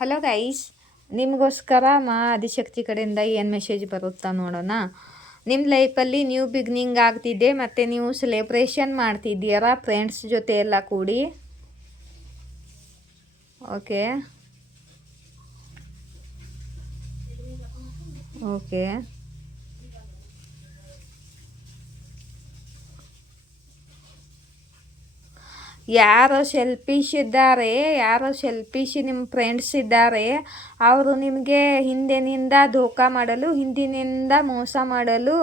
Hello guys, ನಿಮಗೋಸ್ಕರ ಆದಿಶಕ್ತಿ ಕಡೆಯಿಂದ ಏನು ಮೆಸೇಜ್ ಬರುತ್ತಾ ನೋಡೋಣ. ನಿಮ್ಮ ಲೈಫಲ್ಲಿ ನ್ಯೂ ಬಿಗ್ನಿಂಗ್ ಆಗ್ತಿದೆ ಮತ್ತು ನೀವು ಸೆಲೆಬ್ರೇಷನ್ ಮಾಡ್ತಿದ್ದೀರಾ ಫ್ರೆಂಡ್ಸ್ ಜೊತೆ ಎಲ್ಲ ಕೂಡಿ. ಓಕೆ ಓಕೆ ಯಾರೋ ಸೆಲ್ಫಿಶ್ ನಿಮ್ಮ ಫ್ರೆಂಡ್ಸ್ ಇದ್ದಾರೆ. ಅವರು ನಿಮಗೆ ಹಿಂದಿನಿಂದ ಮೋಸ ಮಾಡಲು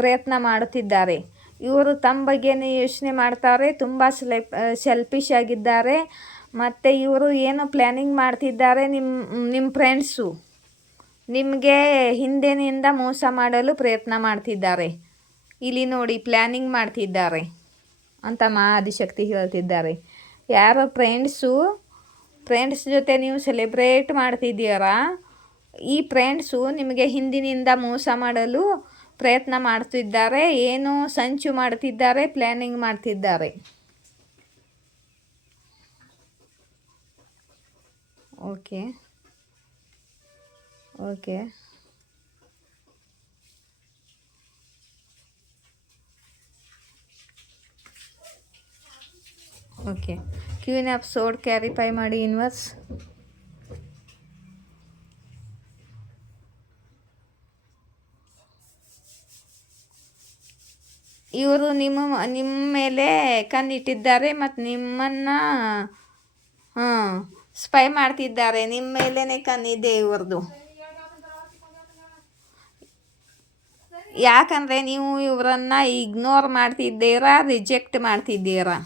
ಪ್ರಯತ್ನ ಮಾಡುತ್ತಿದ್ದಾರೆ. ಇವರು ತಮ್ಮ ಬಗ್ಗೆನೇ ಯೋಚನೆ ಮಾಡ್ತಾರೆ, ತುಂಬ ಸೆಲ್ಫಿಶ್ ಆಗಿದ್ದಾರೆ. ಮತ್ತು ಇವರು ಏನು ಪ್ಲ್ಯಾನಿಂಗ್ ಮಾಡ್ತಿದ್ದಾರೆ, ನಿಮ್ಮ ಫ್ರೆಂಡ್ಸು ನಿಮಗೆ ಹಿಂದಿನಿಂದ ಮೋಸ ಮಾಡಲು ಪ್ರಯತ್ನ ಮಾಡ್ತಿದ್ದಾರೆ. ಇಲ್ಲಿ ನೋಡಿ, ಪ್ಲ್ಯಾನಿಂಗ್ ಮಾಡ್ತಿದ್ದಾರೆ ಅಂತ ಆದಿಶಕ್ತಿ ಹೇಳ್ತಿದ್ದಾರೆ. ಯಾರೋ ಫ್ರೆಂಡ್ಸ್ ಜೊತೆ ನೀವು ಸೆಲೆಬ್ರೇಟ್ ಮಾಡ್ತಿದ್ದೀರಾ. ಈ ಫ್ರೆಂಡ್ಸು ನಿಮಗೆ ಹಿಂದಿನಿಂದ ಮೋಸ ಮಾಡಲು ಪ್ರಯತ್ನ ಮಾಡ್ತಿದ್ದಾರೆ. ಏನೋ ಸಂಚು ಮಾಡ್ತಿದ್ದಾರೆ, ಪ್ಲ್ಯಾನಿಂಗ್ ಮಾಡ್ತಿದ್ದಾರೆ. Okay okay okay queen of sword ಕ್ಯಾರಿಫೈ ಮಾಡಿ ಯೂನಿವರ್ಸ್. ಇವರು ನಿಮ್ಮ ಮೇಲೆ ಕಣ್ಣಿಟ್ಟಿದ್ದಾರೆ ಮತ್ತು ನಿಮ್ಮನ್ನು ಸ್ಪೈ ಮಾಡ್ತಿದ್ದಾರೆ. ನಿಮ್ಮ ಮೇಲೇ ಕಣ್ಣಿದೆ ಇವ್ರದ್ದು. ಯಾಕಂದರೆ ನೀವು ಇವರನ್ನು ಇಗ್ನೋರ್ ಮಾಡ್ತಿದ್ದೀರಾ, ರಿಜೆಕ್ಟ್ ಮಾಡ್ತಿದ್ದೀರಾ.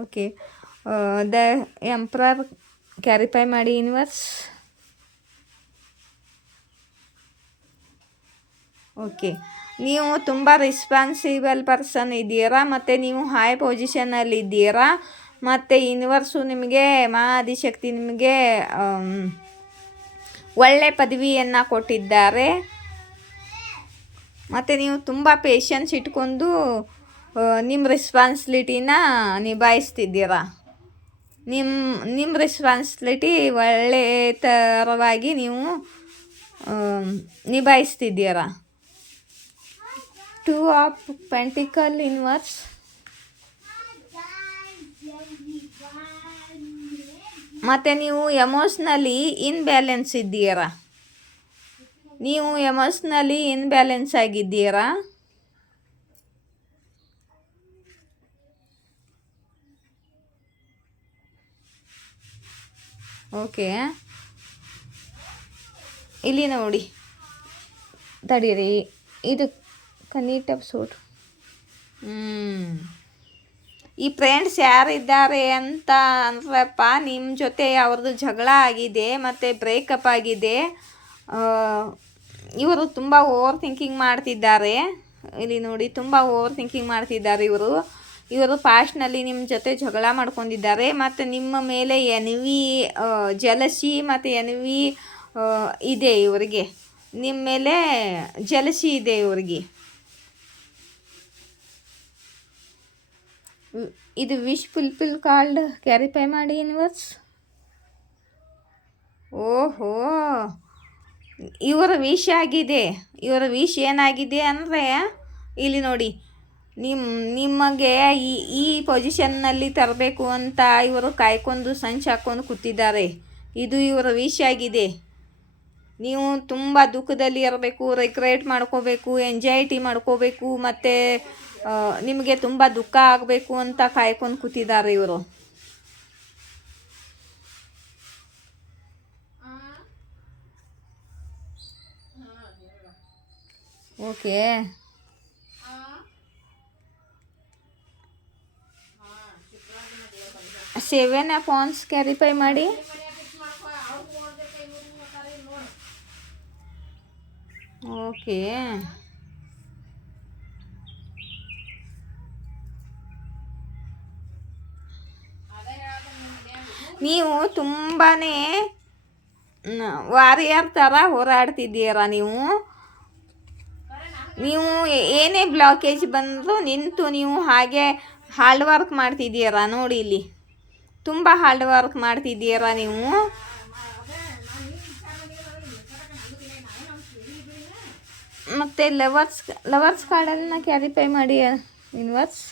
ಓಕೆ, ದ ಎಂಪ್ರರ್ ಕ್ಯಾರಿಫೈ ಮಾಡಿ ಯೂನಿವರ್ಸ್. ಓಕೆ, ನೀವು ತುಂಬ ರೆಸ್ಪಾನ್ಸಿಬಲ್ ಪರ್ಸನ್ ಇದ್ದೀರಾ ಮತ್ತು ನೀವು ಹೈ ಪೊಸಿಷನಲ್ಲಿ ಇದ್ದೀರಾ. ಮತ್ತು ಯೂನಿವರ್ಸು ನಿಮಗೆ ಆದಿಶಕ್ತಿ ನಿಮಗೆ ಒಳ್ಳೆ ಪದವಿಯನ್ನು ಕೊಟ್ಟಿದ್ದಾರೆ. ಮತ್ತು ನೀವು ತುಂಬ ಪೇಷನ್ಸ್ ಇಟ್ಕೊಂಡು ನಿಮ್ಮ ರೆಸ್ಪಾನ್ಸಿಬಿಲಿಟಿನ ನಿಭಾಯಿಸ್ತಿದ್ದೀರಾ. ನಿಮ್ಮ ರೆಸ್ಪಾನ್ಸಿಬಿಲಿಟಿ ಒಳ್ಳೆ ಥರವಾಗಿ ನೀವು ನಿಭಾಯಿಸ್ತಿದ್ದೀರಾ. Two of pentacle universe. ಮತ್ತು ನೀವು ಎಮೋಷ್ನಲಿ ಇನ್ಬ್ಯಾಲೆನ್ಸ್ ಇದ್ದೀರಾ. ನೀವು ಎಮೋಷ್ನಲಿ ಇನ್ಬ್ಯಾಲೆನ್ಸ್ ಆಗಿದ್ದೀರಾ. ಓಕೆ, ಇಲ್ಲಿ ನೋಡಿ, ತಡೀರಿ, ಇದು ಕನೀಟ್ ಆಫ್ ಸೋರ್ಡ್. ಈ ಫ್ರೆಂಡ್ಸ್ ಯಾರಿದ್ದಾರೆ ಅಂತ ಅಂದ್ರಪ್ಪ, ನಿಮ್ಮ ಜೊತೆ ಅವ್ರದ್ದು ಜಗಳ ಆಗಿದೆ ಮತ್ತು ಬ್ರೇಕಪ್ ಆಗಿದೆ. ಇವರು ತುಂಬ ಓವರ್ ಥಿಂಕಿಂಗ್ ಮಾಡ್ತಿದ್ದಾರೆ. ಇಲ್ಲಿ ನೋಡಿ, ತುಂಬ ಓವರ್ ಥಿಂಕಿಂಗ್ ಮಾಡ್ತಿದ್ದಾರೆ ಇವರು ಪಾಸ್ಟ್ನಲ್ಲಿ ನಿಮ್ಮ ಜೊತೆ ಜಗಳ ಮಾಡ್ಕೊಂಡಿದ್ದಾರೆ. ಮತ್ತು ನಿಮ್ಮ ಮೇಲೆ ಜಲಸಿ ಮತ್ತು ಇದೆ ಇವರಿಗೆ. ನಿಮ್ಮ ಮೇಲೆ ಜಲಸಿ ಇದೆ ಇವರಿಗೆ. ಇದು ವಿಶ್ ಫುಲ್ಫಿಲ್ ಕಾಲ್ಡ್ ಕ್ಯಾರಿಫೈ ಮಾಡಿ ಯೂನಿವರ್ಸ್. ಓಹೋ, ಇವರ ವಿಶ್ ಆಗಿದೆ. ಇವರ ವಿಶ್ ಏನಾಗಿದೆ ಅಂದರೆ, ಇಲ್ಲಿ ನೋಡಿ, ನಿಮಗೆ ಈ ಪೊಸಿಷನ್ನಲ್ಲಿ ತರಬೇಕು ಅಂತ ಇವರು ಕಾಯ್ಕೊಂಡು ಸಂಚು ಹಾಕ್ಕೊಂಡು ಕೂತಿದ್ದಾರೆ. ಇದು ಇವರ ವಿಶ್ ಆಗಿದೆ. ನೀವು ತುಂಬ ದುಃಖದಲ್ಲಿ ಇರಬೇಕು, ರಿಗ್ರೆಟ್ ಮಾಡ್ಕೋಬೇಕು, ಎಂಜೈಟಿ ಮಾಡ್ಕೋಬೇಕು, ಮತ್ತು ನಿಮಗೆ ತುಂಬ ದುಃಖ ಆಗಬೇಕು ಅಂತ ಕಾಯ್ಕೊಂಡು ಕೂತಿದ್ದಾರೆ ಇವರು. ಓಕೆ, ಸೆವೆನ್ ಆಫ್ ವಾಂಡ್ಸ್ ಕ್ಯಾರಿಫೈ ಮಾಡಿ. ಓಕೆ, ನೀವು ತುಂಬಾ ವಾರಿಯರ್ ಥರ ಹೋರಾಡ್ತಿದ್ದೀರಾ. ನೀವು ಏನೇ ಬ್ಲಾಕೇಜ್ ಬಂದರೂ ನಿಂತು ನೀವು ಹಾಗೆ ಹಾರ್ಡ್ ವರ್ಕ್ ಮಾಡ್ತಿದ್ದೀರಾ ನೋಡಿ ಇಲ್ಲಿ, ತುಂಬ ಹಾರ್ಡ್ ವರ್ಕ್ ಮಾಡ್ತಿದ್ದೀರಾ ನೀವು. ಮತ್ತು ಲವರ್ಸ್ ಕಾರ್ಡಲ್ಲಿ ನಾ ಕ್ಯಾರಿಫೈ ಮಾಡಿ ಯೂನಿವರ್ಸ್.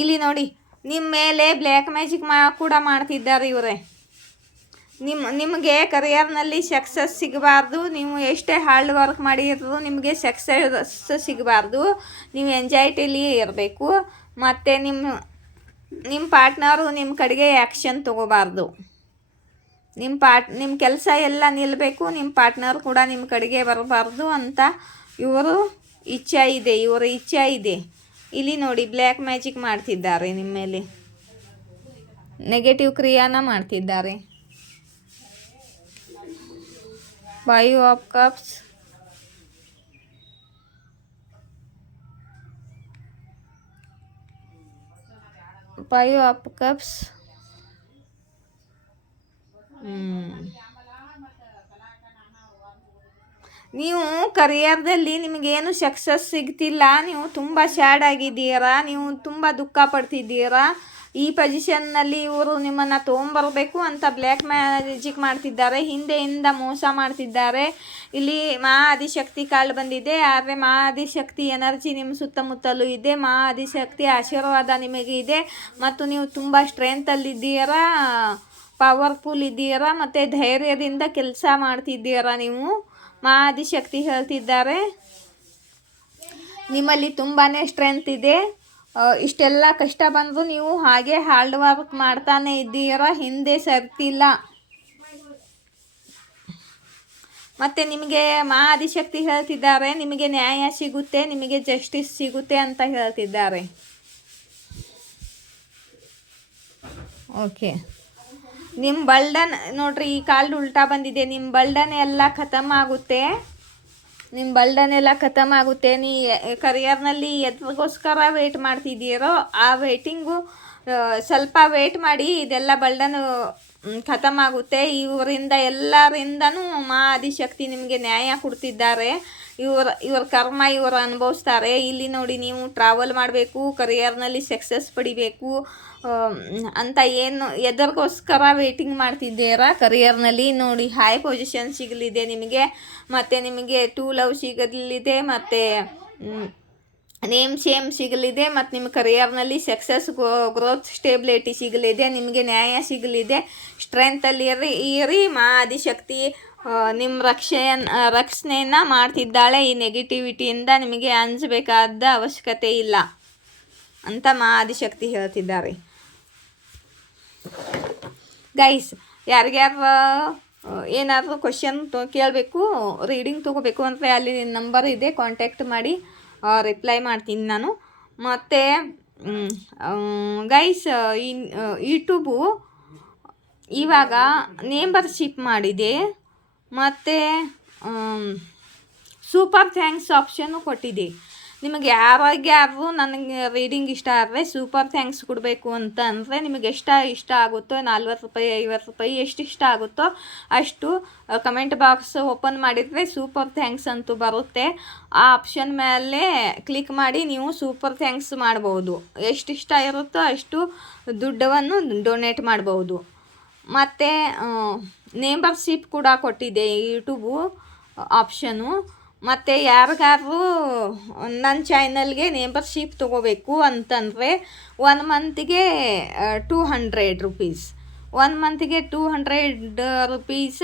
ಇಲ್ಲಿ ನೋಡಿ, ನಿಮ್ಮ ಮೇಲೆ ಬ್ಲ್ಯಾಕ್ ಮ್ಯಾಜಿಕ್ ಕೂಡ ಮಾಡ್ತಿದ್ದಾರೆ ಇವರೇ. ನಿಮಗೆ ಕರಿಯರ್ನಲ್ಲಿ ಸಕ್ಸಸ್ ಸಿಗಬಾರ್ದು. ನೀವು ಎಷ್ಟೇ ಹಾರ್ಡ್ ವರ್ಕ್ ಮಾಡಿದ್ರು ನಿಮಗೆ ಸಕ್ಸಸ್ ಸಿಗಬಾರ್ದು. ನೀವು ಎಂಜಾಯ್ಟಿಲಿ ಇರಬೇಕು. ಮತ್ತು ನಿಮ್ಮ ಪಾರ್ಟ್ನರು ನಿಮ್ಮ ಕಡೆಗೆ ಆ್ಯಕ್ಷನ್ ತೊಗೋಬಾರ್ದು. ನಿಮ್ಮ ಕೆಲಸ ಎಲ್ಲ ನಿಲ್ಲಬೇಕು, ನಿಮ್ಮ ಪಾರ್ಟ್ನರ್ ಕೂಡ ನಿಮ್ಮ ಕಡೆಗೆ ಬರಬಾರ್ದು ಅಂತ ಇವರ ಇಚ್ಛೆ ಇದೆ. ಇಲ್ಲಿ ನೋಡಿ, ಬ್ಲ್ಯಾಕ್ ಮ್ಯಾಜಿಕ್ ಮಾಡ್ತಿದ್ದಾರೆ, ನಿಮ್ಮ ಮೇಲೆ ನೆಗೆಟಿವ್ ಕ್ರಿಯಾನ ಮಾಡ್ತಿದ್ದಾರೆ. 5 of Cups, ನೀವು ಕರಿಯರ್ದಲ್ಲಿ ನಿಮಗೇನು ಸಕ್ಸಸ್ ಸಿಗ್ತಿಲ್ಲ, ನೀವು ತುಂಬ ಸ್ಯಾಡ್ ಆಗಿದ್ದೀರಾ, ನೀವು ತುಂಬ ದುಃಖ ಪಡ್ತಿದ್ದೀರಾ. ಈ ಪೊಸಿಷನ್ನಲ್ಲಿ ಇವರು ನಿಮ್ಮನ್ನು ತೊಗೊಂಬರಬೇಕು ಅಂತ ಬ್ಲ್ಯಾಕ್ ಮ್ಯಾಜಿಕ್ ಮಾಡ್ತಿದ್ದಾರೆ, ಹಿಂದೆಯಿಂದ ಮೋಸ ಮಾಡ್ತಿದ್ದಾರೆ. ಇಲ್ಲಿ ಮಹಾಆದಿಶಕ್ತಿ ಕಾರ್ಡ್ ಬಂದಿದೆ, ಆದರೆ ಮಹಾಆದಿಶಕ್ತಿ ಎನರ್ಜಿ ನಿಮ್ಮ ಸುತ್ತಮುತ್ತಲೂ ಇದೆ. ಮಹಾಆದಿಶಕ್ತಿ ಆಶೀರ್ವಾದ ನಿಮಗೆ ಇದೆ ಮತ್ತು ನೀವು ತುಂಬ ಸ್ಟ್ರೆಂತಲ್ಲಿದ್ದೀರಾ, ಪವರ್ಫುಲ್ ಇದ್ದೀರಾ ಮತ್ತು ಧೈರ್ಯದಿಂದ ಕೆಲಸ ಮಾಡ್ತಿದ್ದೀರಾ. ನೀವು ಮಹಾಆದಿಶಕ್ತಿ ಹೇಳ್ತಿದ್ದಾರೆ ನಿಮ್ಮಲ್ಲಿ ತುಂಬಾ ಸ್ಟ್ರೆಂತ್ ಇದೆ. ಇಷ್ಟೆಲ್ಲ ಕಷ್ಟ ಬಂದರೂ ನೀವು ಹಾಗೆ ಹಾರ್ಡ್ ವರ್ಕ್ ಮಾಡ್ತಾನೆ ಇದ್ದೀರಾ, ಹಿಂದೆ ಸರ್ತಿಲ್ಲ. ಮತ್ತು ನಿಮಗೆ ಮಹಾಆದಿಶಕ್ತಿ ಹೇಳ್ತಿದ್ದಾರೆ ನಿಮಗೆ ನ್ಯಾಯ ಸಿಗುತ್ತೆ, ನಿಮಗೆ ಜಸ್ಟಿಸ್ ಸಿಗುತ್ತೆ ಅಂತ ಹೇಳ್ತಿದ್ದಾರೆ. ಓಕೆ, ನಿಮ್ಮ ಬರ್ಡನ್ ನೋಡ್ರಿ, ಈ ಕಾರ್ಡ್ ಉಲ್ಟಾ ಬಂದಿದೆ. ನಿಮ್ಮ ಬರ್ಡನ್ ಎಲ್ಲ ಖತಮ್ ಆಗುತ್ತೆ. ನೀ ಕರಿಯರ್ನಲ್ಲಿ ಎದ್ರಿಗೋಸ್ಕರ ವೆಯ್ಟ್ ಮಾಡ್ತಿದ್ದೀರೋ ಆ ವೆಯ್ಟಿಂಗು ಸ್ವಲ್ಪ ವೆಯ್ಟ್ ಮಾಡಿ, ಇದೆಲ್ಲ ಬರ್ಡನ್ ಖತಮ್ ಆಗುತ್ತೆ. ಎಲ್ಲರಿಂದನೂ ಮಹಾಆದಿಶಕ್ತಿ ನಿಮಗೆ ನ್ಯಾಯ ಕೊಡ್ತಿದ್ದಾರೆ. ಇವರ ಕರ್ಮ ಇವರು ಅನುಭವಿಸ್ತಾರೆ. ಇಲ್ಲಿ ನೋಡಿ, ನೀವು ಟ್ರಾವೆಲ್ ಮಾಡಬೇಕು, ಕರಿಯರ್ನಲ್ಲಿ ಸಕ್ಸಸ್ ಪಡಿಬೇಕು ಅಂತ ಎದರಿಗೋಸ್ಕರ ವೇಟಿಂಗ್ ಮಾಡ್ತಿದ್ದೀರಾ. ಕರಿಯರ್ನಲ್ಲಿ ನೋಡಿ, ಹೈ ಪೊಸಿಷನ್ ಸಿಗಲಿದೆ ನಿಮಗೆ, ಮತ್ತು ನಿಮಗೆ 2 ಲವ್ ಸಿಗಲಿದೆ, ಮತ್ತು ನೇಮ್ ಸೇಮ್ ಸಿಗಲಿದೆ, ಮತ್ತು ನಿಮ್ಮ ಕರಿಯರ್ನಲ್ಲಿ ಸಕ್ಸಸ್, ಗ್ರೋತ್, ಸ್ಟೇಬಿಲಿಟಿ ಸಿಗಲಿದೆ, ನಿಮಗೆ ನ್ಯಾಯ ಸಿಗಲಿದೆ. ಸ್ಟ್ರೆಂತಲ್ಲಿ ಇರಿ. ಮಹಾಆದಿಶಕ್ತಿ ನಿಮ್ಮ ರಕ್ಷಣೆಯನ್ನು ಮಾಡ್ತಿದ್ದಾಳೆ. ಈ ನೆಗೆಟಿವಿಟಿಯಿಂದ ನಿಮಗೆ ಅಂಜಬೇಕಾದ ಅವಶ್ಯಕತೆ ಇಲ್ಲ ಅಂತ ಮಹಾಆದಿಶಕ್ತಿ ಹೇಳ್ತಿದ್ದಾರೆ. ಗೈಸ್, ಯಾರಿಗ್ಯಾರು ಏನಾದರೂ ಕ್ವಶನ್ ಕೇಳಬೇಕು, ರೀಡಿಂಗ್ ತೊಗೋಬೇಕು ಅಂದರೆ ಅಲ್ಲಿ ನಂಬರ್ ಇದೆ, ಕಾಂಟ್ಯಾಕ್ಟ್ ಮಾಡಿ, ರಿಪ್ಲೈ ಮಾಡ್ತೀನಿ ನಾನು. ಮತ್ತು ಗೈಸ್, ಯೂಟ್ಯೂಬು ಇವಾಗ ಮೆಂಬರ್ಶಿಪ್ ಮಾಡಿದೆ, ಮತ್ತು ಸೂಪರ್ ಥ್ಯಾಂಕ್ಸ್ ಆಪ್ಷನ್ನು ಕೊಟ್ಟಿದೆ. ನಿಮಗೆ ಯಾರು ನನಗೆ ರೀಡಿಂಗ್ ಇಷ್ಟ ಆದರೆ ಸೂಪರ್ ಥ್ಯಾಂಕ್ಸ್ ಕೊಡಬೇಕು ಅಂತ ಅಂದರೆ ನಿಮಗೆ ಇಷ್ಟ ಆಗುತ್ತೋ, 40 ರೂಪಾಯಿ 50 ರೂಪಾಯಿ ಎಷ್ಟು ಇಷ್ಟ ಆಗುತ್ತೋ ಅಷ್ಟು ಕಮೆಂಟ್ ಬಾಕ್ಸ್ ಓಪನ್ ಮಾಡಿದರೆ ಸೂಪರ್ ಥ್ಯಾಂಕ್ಸ್ ಅಂತೂ ಬರುತ್ತೆ. ಆ ಆಪ್ಷನ್ ಮೇಲೆ ಕ್ಲಿಕ್ ಮಾಡಿ ನೀವು ಸೂಪರ್ ಥ್ಯಾಂಕ್ಸ್ ಮಾಡ್ಬೋದು. ಎಷ್ಟು ಇಷ್ಟ ಇರುತ್ತೋ ಅಷ್ಟು ದುಡ್ಡನ್ನು ಡೊನೇಟ್ ಮಾಡ್ಬೋದು. ಮತ್ತು ಮೆಂಬರ್ಶಿಪ್ ಕೂಡ ಕೊಟ್ಟಿದೆ ಯೂಟ್ಯೂಬು ಆಪ್ಷನು. ಮತ್ತು ಯಾರಿಗಾದ್ರೂ ನನ್ನ ಚಾನಲ್ಗೆ ಮೆಂಬರ್ಶಿಪ್ ತೊಗೋಬೇಕು ಅಂತಂದರೆ 1 ಮಂತಿಗೆ 200 ರೂಪೀಸ್. 1 ಮಂತಿಗೆ 200 ರೂಪೀಸ್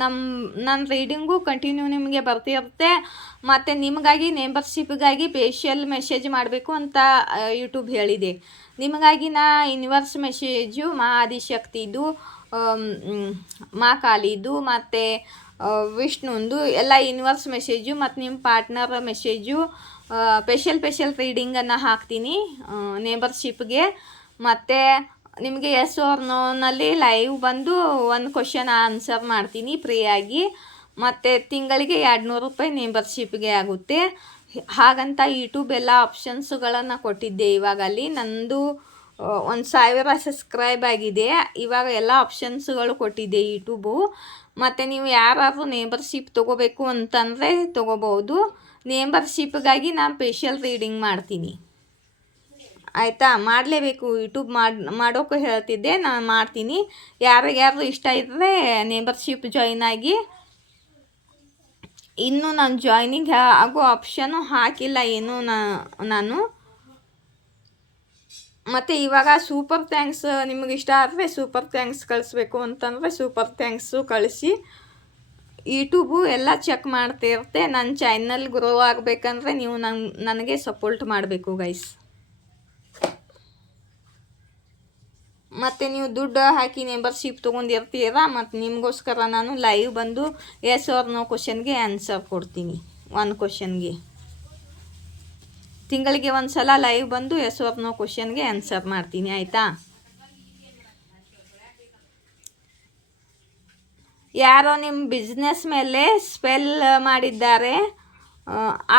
ನನ್ನ ರೀಡಿಂಗು ಕಂಟಿನ್ಯೂ ನಿಮಗೆ ಬರ್ತಿರುತ್ತೆ. ಮತ್ತು ನಿಮಗಾಗಿ ಮೆಂಬರ್ಶಿಪ್ಗಾಗಿ ಸ್ಪೆಷಲ್ ಮೆಸೇಜ್ ಮಾಡಬೇಕು ಅಂತ ಯೂಟ್ಯೂಬ್ ಹೇಳಿದೆ. ನಿಮಗಾಗಿ ಯೂನಿವರ್ಸ್ ಮೆಸೇಜು ಮಹಾಆದಿಶಕ್ತಿದು, ಮಾ ಕಾಲಿದು, ಮತ್ತು ವಿಷ್ಣುಂದು ಎಲ್ಲ ಯೂನಿವರ್ಸ್ ಮೆಸೇಜು ಮತ್ತು ನಿಮ್ಮ ಪಾರ್ಟ್ನರ್ ಮೆಸೇಜು ಸ್ಪೆಷಲ್ ರೀಡಿಂಗನ್ನು ಹಾಕ್ತೀನಿ ಮೆಂಬರ್ಶಿಪ್ಗೆ. ಮತ್ತು ನಿಮಗೆ ಎಸ್ ಆರ್ ನೋನಲ್ಲಿ ಲೈವ್ ಬಂದು ಒಂದು ಕ್ವಶನ್ ಆನ್ಸರ್ ಮಾಡ್ತೀನಿ ಫ್ರೀಯಾಗಿ. ಮತ್ತು ತಿಂಗಳಿಗೆ 200 ರೂಪಾಯಿ ಮೆಂಬರ್ಶಿಪ್ಗೆ ಆಗುತ್ತೆ. ಹಾಗಂತ ಯೂಟ್ಯೂಬ್ ಎಲ್ಲ ಆಪ್ಷನ್ಸುಗಳನ್ನು ಕೊಟ್ಟಿದ್ದೆ. ಇವಾಗ ಅಲ್ಲಿ ನಂದು 1000 ಸಬ್ಸ್ಕ್ರೈಬ್ ಆಗಿದೆ. ಇವಾಗ ಎಲ್ಲ ಆಪ್ಷನ್ಸ್ಗಳು ಕೊಟ್ಟಿದ್ದೆ ಯೂಟ್ಯೂಬು. ಮತ್ತು ನೀವು ಯಾರಾದರೂ ನೇಬರ್ಶಿಪ್ ತೊಗೋಬೇಕು ಅಂತಂದರೆ ತೊಗೋಬೋದು. ನೇಬರ್ಶಿಪ್ಗಾಗಿ ನಾನು ಫೇಶಿಯಲ್ ರೀಡಿಂಗ್ ಮಾಡ್ತೀನಿ, ಆಯಿತಾ. ಮಾಡಲೇಬೇಕು, ಯೂಟ್ಯೂಬ್ ಮಾಡೋಕ್ಕೂ ಹೇಳ್ತಿದ್ದೆ, ನಾನು ಮಾಡ್ತೀನಿ. ಯಾರಿಗ್ಯಾರು ಇಷ್ಟ ಇದ್ದರೆ ನೇಬರ್ಶಿಪ್ ಜಾಯಿನ್ ಆಗಿ. ಇನ್ನೂ ನಾನು ಜಾಯ್ನಿಂಗ್ ಆಗೋ ಆಪ್ಷನ್ನು ಹಾಕಿಲ್ಲ ಏನೂ ನಾನು. ಮತ್ತು ಇವಾಗ ಸೂಪರ್ ಥ್ಯಾಂಕ್ಸ್ ನಿಮಗೆ ಇಷ್ಟ ಆದರೆ ಸೂಪರ್ ಥ್ಯಾಂಕ್ಸ್ ಕಳಿಸ್ಬೇಕು ಅಂತಂದರೆ ಸೂಪರ್ ಥ್ಯಾಂಕ್ಸು ಕಳಿಸಿ. ಯೂಟ್ಯೂಬು ಎಲ್ಲ ಚೆಕ್ ಮಾಡ್ತಿರುತ್ತೆ. ನನ್ನ ಚಾನಲ್ ಗ್ರೋ ಆಗಬೇಕಂದ್ರೆ ನೀವು ನನಗೆ ಸಪೋರ್ಟ್ ಮಾಡಬೇಕು ಗೈಸ್. ಮತ್ತು ನೀವು ದುಡ್ಡು ಹಾಕಿ ಮೆಂಬರ್ಶಿಪ್ ತೊಗೊಂಡಿರ್ತೀರ, ಮತ್ತು ನಿಮಗೋಸ್ಕರ ನಾನು ಲೈವ್ ಬಂದು ಎಸ್ ಆರ್ ನೋ ಕ್ವಶನ್ಗೆ ಆನ್ಸರ್ ಕೊಡ್ತೀನಿ. ಒಂದು ಕ್ವಶನ್ಗೆ ತಿಂಗಳಿಗೆ ಒಂದು ಸಲ ಲೈವ್ ಬಂದು ಎಸ್ ಆರ್ ನೋ ಕ್ವಶನ್ಗೆ ಆನ್ಸರ್ ಮಾಡ್ತೀನಿ, ಆಯಿತಾ. ಯಾರೋ ನಿಮ್ಮ ಬಿಸ್ನೆಸ್ ಮೇಲೆ ಸ್ಪೆಲ್ ಮಾಡಿದ್ದಾರೆ,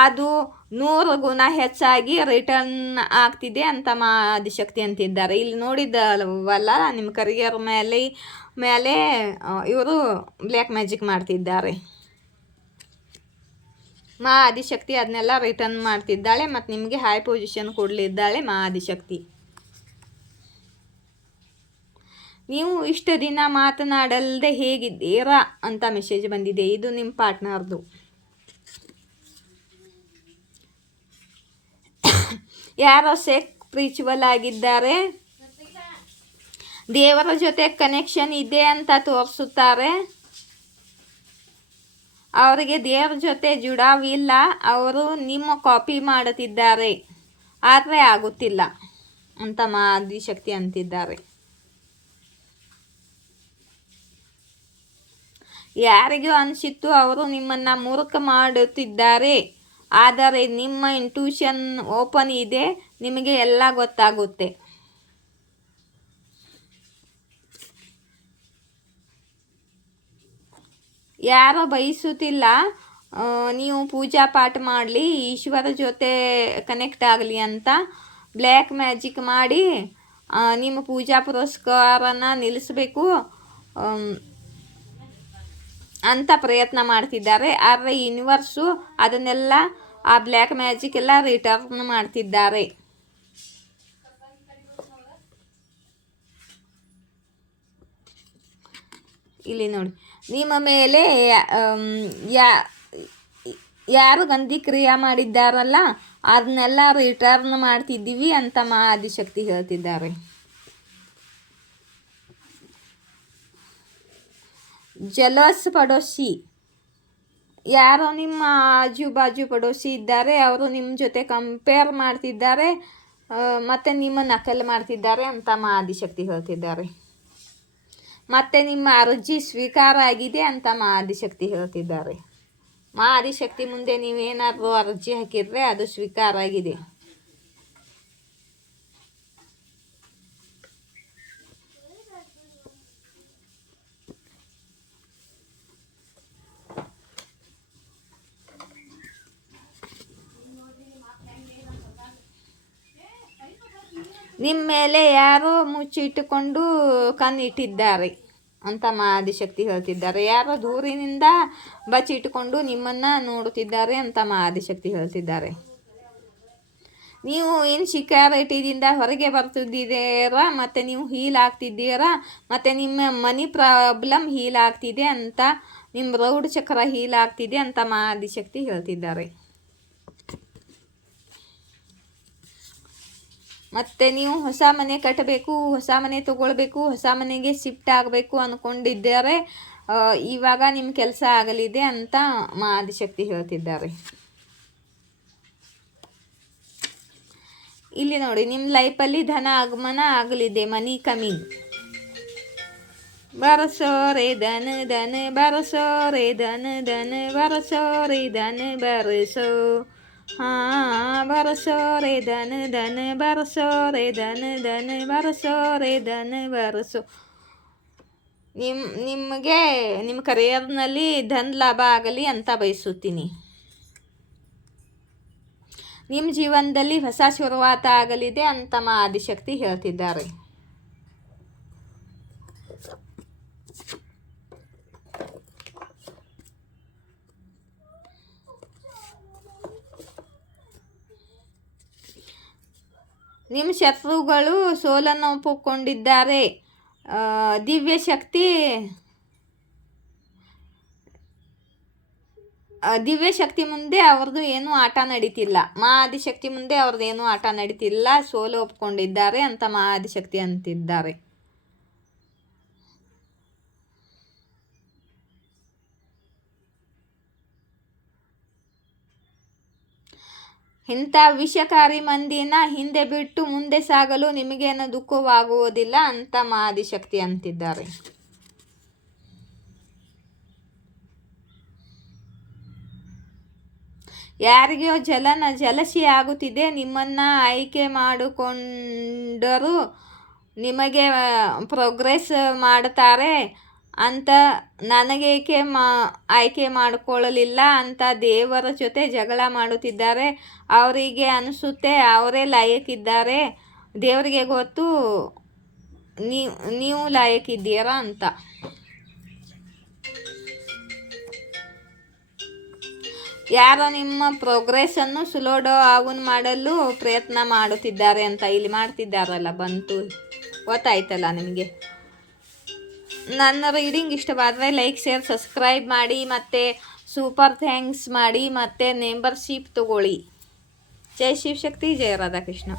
ಅದು 100 ಗುಣ ಹೆಚ್ಚಾಗಿ ರಿಟರ್ನ್ ಆಗ್ತಿದೆ ಅಂತ ಆದಿಶಕ್ತಿ ಅಂತಿದ್ದಾರೆ. ಇಲ್ಲಿ ನೋಡಿದ್ದವಲ್ಲ, ನಿಮ್ಮ ಕರಿಯರ್ ಮೇಲೆ ಇವರು ಬ್ಲ್ಯಾಕ್ ಮ್ಯಾಜಿಕ್ ಮಾಡ್ತಿದ್ದಾರೆ. ಆದಿಶಕ್ತಿ ಅದನ್ನೆಲ್ಲ ರಿಟರ್ನ್ ಮಾಡ್ತಿದ್ದಾಳೆ ಮತ್ತು ನಿಮಗೆ ಹೈ ಪೊಸಿಷನ್ ಕೊಡಲಿದ್ದಾಳೆ ಆದಿಶಕ್ತಿ. ನೀವು ಇಷ್ಟು ದಿನ ಮಾತನಾಡಲ್ದೆ ಹೇಗಿದ್ದೀರಾ ಅಂತ ಮೆಸೇಜ್ ಬಂದಿದೆ. ಇದು ನಿಮ್ಮ ಪಾರ್ಟ್ನರ್ದು. ಯಾರೋ ಸ್ಪಿರಿಚುವಲ್ ಆಗಿದ್ದಾರೆ, ದೇವರ ಜೊತೆ ಕನೆಕ್ಷನ್ ಇದೆ ಅಂತ ತೋರಿಸುತ್ತಾರೆ. ಅವರಿಗೆ ದೇವರ ಜೊತೆ ಜುಡಾವಿಲ್ಲ, ಅವರು ನಿಮ್ಮ ಕಾಪಿ ಮಾಡುತ್ತಿದ್ದಾರೆ, ಆದರೆ ಆಗುತ್ತಿಲ್ಲ ಅಂತ ಆದಿಶಕ್ತಿ ಅಂತಿದ್ದಾರೆ. ಯಾರಿಗೂ ಅನಿಸಿತ್ತು ಅವರು ನಿಮ್ಮನ್ನು ಮೂರ್ಖ ಮಾಡುತ್ತಿದ್ದಾರೆ, ಆದರೆ ನಿಮ್ಮ ಇಂಟ್ಯೂಷನ್ ಓಪನ್ ಇದೆ, ನಿಮಗೆ ಎಲ್ಲ ಗೊತ್ತಾಗುತ್ತೆ. ಯಾರೋ ಬಯಸುತ್ತಿಲ್ಲ ನೀವು ಪೂಜಾ ಪಾಠ ಮಾಡಲಿ, ಈಶ್ವರ ಜೊತೆ ಕನೆಕ್ಟ್ ಆಗಲಿ ಅಂತ ಬ್ಲ್ಯಾಕ್ ಮ್ಯಾಜಿಕ್ ಮಾಡಿ ನಿಮ್ಮ ಪೂಜಾ ಪುರಸ್ಕಾರನ ನಿಲ್ಲಿಸಬೇಕು ಅಂತ ಪ್ರಯತ್ನ ಮಾಡ್ತಿದ್ದಾರೆ. ಆದರೆ ಯೂನಿವರ್ಸು ಅದನ್ನೆಲ್ಲ ಆ ಬ್ಲ್ಯಾಕ್ ಮ್ಯಾಜಿಕ್ ಎಲ್ಲ ರಿಟರ್ನ್ ಮಾಡ್ತಿದ್ದಾರೆ. ಇಲ್ಲಿ ನೋಡಿ, ನಿಮ್ಮ ಮೇಲೆ ಯಾರು ಗಂಧಿ ಕ್ರಿಯೆ ಮಾಡಿದ್ದಾರಲ್ಲ ಅದನ್ನೆಲ್ಲ ರಿಟರ್ನ್ ಮಾಡ್ತಿದ್ದೀವಿ ಅಂತ ಆದಿಶಕ್ತಿ ಹೇಳ್ತಿದ್ದಾರೆ. ಜಲಸ್ ಪಡೋಸಿ, ಯಾರೋ ನಿಮ್ಮ ಆಜು ಬಾಜು ಪಡೋಸಿ ಇದ್ದಾರೆ, ಅವರು ನಿಮ್ಮ ಜೊತೆ ಕಂಪೇರ್ ಮಾಡ್ತಿದ್ದಾರೆ ಮತ್ತು ನಿಮ್ಮ ನಕಲು ಮಾಡ್ತಿದ್ದಾರೆ ಅಂತ ಆದಿಶಕ್ತಿ ಹೇಳ್ತಿದ್ದಾರೆ. ಮತ್ತು ನಿಮ್ಮ ಅರ್ಜಿ ಸ್ವೀಕಾರ ಆಗಿದೆ ಅಂತ ಆದಿಶಕ್ತಿ ಹೇಳ್ತಿದ್ದಾರೆ. ಆದಿಶಕ್ತಿ ಮುಂದೆ ನೀವೇನಾದರೂ ಅರ್ಜಿ ಹಾಕಿದರೆ ಅದು ಸ್ವೀಕಾರ ಆಗಿದೆ. ನಿಮ್ಮ ಮೇಲೆ ಯಾರೋ ಮುಚ್ಚಿಟ್ಟುಕೊಂಡು ಕಣ್ಣಿಟ್ಟಿದ್ದಾರೆ ಅಂತ ಆದಿಶಕ್ತಿ ಹೇಳ್ತಿದ್ದಾರೆ. ಯಾರೋ ದೂರಿನಿಂದ ಬಚ್ಚಿಟ್ಟುಕೊಂಡು ನಿಮ್ಮನ್ನು ನೋಡುತ್ತಿದ್ದಾರೆ ಅಂತ ಆದಿಶಕ್ತಿ ಹೇಳ್ತಿದ್ದಾರೆ. ನೀವು ಇನ್ಸೆಕ್ಯೂರಿಟಿಯಿಂದ ಹೊರಗೆ ಬರ್ತಿದ್ದೀರಾ ಮತ್ತು ನೀವು ಹೀಲ್ ಆಗ್ತಿದ್ದೀರಾ ಮತ್ತು ನಿಮ್ಮ ಮನಿ ಪ್ರಾಬ್ಲಮ್ ಹೀಲ್ ಆಗ್ತಿದೆ ಅಂತ, ನಿಮ್ಮ ರೌಡ್ ಚಕ್ರ ಹೀಲ್ ಆಗ್ತಿದೆ ಅಂತ ಆದಿಶಕ್ತಿ ಹೇಳ್ತಿದ್ದಾರೆ. ಮತ್ತು ನೀವು ಹೊಸ ಮನೆ ಕಟ್ಟಬೇಕು, ಹೊಸ ಮನೆ ತೊಗೊಳ್ಬೇಕು, ಹೊಸ ಮನೆಗೆ ಶಿಫ್ಟ್ ಆಗಬೇಕು ಅಂದ್ಕೊಂಡಿದ್ದಾರೆ. ಇವಾಗ ನಿಮ್ಮ ಕೆಲಸ ಆಗಲಿದೆ ಅಂತ ಆದಿಶಕ್ತಿ ಹೇಳ್ತಿದ್ದಾರೆ. ಇಲ್ಲಿ ನೋಡಿ, ನಿಮ್ಮ ಲೈಫಲ್ಲಿ ಧನ ಆಗಮನ ಆಗಲಿದೆ, ಮನಿ ಕಮಿಂಗ್. ಬರಸೋ ರೇ ಧನ ಧನ ಬರಸೋ ರೇ ಧನ ಧನ ಬರಸೋ ರೇ ಧನ ಬರಸೋ. ಬರಸೋ ರೇ ಧನ ಧನ ಬರಸೋ ರೇ ಧನ ಧನ ಬರಸೋ ರೇ ಧನ ಬರಸೋ. ನಿಮಗೆ ನಿಮ್ಮ ಕರಿಯರ್ನಲ್ಲಿ ಧನ ಲಾಭ ಆಗಲಿ ಅಂತ ಬಯಸುತ್ತೀನಿ. ನಿಮ್ಮ ಜೀವನದಲ್ಲಿ ಹೊಸ ಶುರುವಾತ ಆಗಲಿದೆ ಅಂತ ಆದಿಶಕ್ತಿ ಹೇಳ್ತಿದ್ದಾರೆ. ನಿಮ್ಮ ಶತ್ರುಗಳು ಸೋಲನ್ನು ಒಪ್ಪಿಕೊಂಡಿದ್ದಾರೆ. ದಿವ್ಯಶಕ್ತಿ ದಿವ್ಯಶಕ್ತಿ ಮುಂದೆ ಅವ್ರದ್ದು ಏನೂ ಆಟ ನಡೀತಿಲ್ಲ. ಮಹಾಆದಿಶಕ್ತಿ ಮುಂದೆ ಅವ್ರದ್ದು ಏನೂ ಆಟ ನಡೀತಿಲ್ಲ, ಸೋಲು ಒಪ್ಕೊಂಡಿದ್ದಾರೆ ಅಂತ ಮಹಾಆದಿಶಕ್ತಿ ಅಂತಿದ್ದಾರೆ. ಇಂಥ ವಿಷಕಾರಿ ಮಂದಿನ ಹಿಂದೆ ಬಿಟ್ಟು ಮುಂದೆ ಸಾಗಲು ನಿಮಗೇನು ದುಃಖವಾಗುವುದಿಲ್ಲ ಅಂತ ಮಹಾಆದಿಶಕ್ತಿ ಅಂತಿದ್ದಾರೆ. ಯಾರಿಗೋ ಜಲಸಿ ಆಗುತ್ತಿದೆ, ನಿಮ್ಮನ್ನು ಆಯ್ಕೆ ಮಾಡಿಕೊಂಡರೂ ನಿಮಗೆ ಪ್ರೋಗ್ರೆಸ್ ಮಾಡ್ತಾರೆ ಅಂತ ನನಗೇಕೆ ಆಯ್ಕೆ ಮಾಡಿಕೊಳ್ಳಲಿಲ್ಲ ಅಂತ ದೇವರ ಜೊತೆ ಜಗಳ ಮಾಡುತ್ತಿದ್ದಾರೆ. ಅವರಿಗೆ ಅನಿಸುತ್ತೆ ಅವರೇ ಲಾಯಕ್ಕಿದ್ದಾರೆ, ದೇವರಿಗೆ ಗೊತ್ತು ನೀವು ಲಾಯಕ್ಕಿದ್ದೀರಾ ಅಂತ. ಯಾರೋ ನಿಮ್ಮ ಪ್ರೋಗ್ರೆಸ್ಸನ್ನು ಸ್ಲೋ ಡೌನ್ ಮಾಡಲು ಪ್ರಯತ್ನ ಮಾಡುತ್ತಿದ್ದಾರೆ ಅಂತ ಇಲ್ಲಿ ಮಾಡ್ತಿದ್ದಾರಲ್ಲ, ಬಂತು ಗೊತ್ತಾಯ್ತಲ್ಲ ನಿಮಗೆ. ನನ್ನ ರೀಡಿಂಗ್ ಇಷ್ಟವಾದರೆ ಲೈಕ್, ಶೇರ್, ಸಬ್ಸ್ಕ್ರೈಬ್ ಮಾಡಿ, ಮತ್ತು ಸೂಪರ್ ಥ್ಯಾಂಕ್ಸ್ ಮಾಡಿ, ಮತ್ತು ಮೆಂಬರ್ಶಿಪ್ ತಗೊಳ್ಳಿ. ಜೈ ಶಿವಶಕ್ತಿ, ಜಯ ರಾಧಾಕೃಷ್ಣ.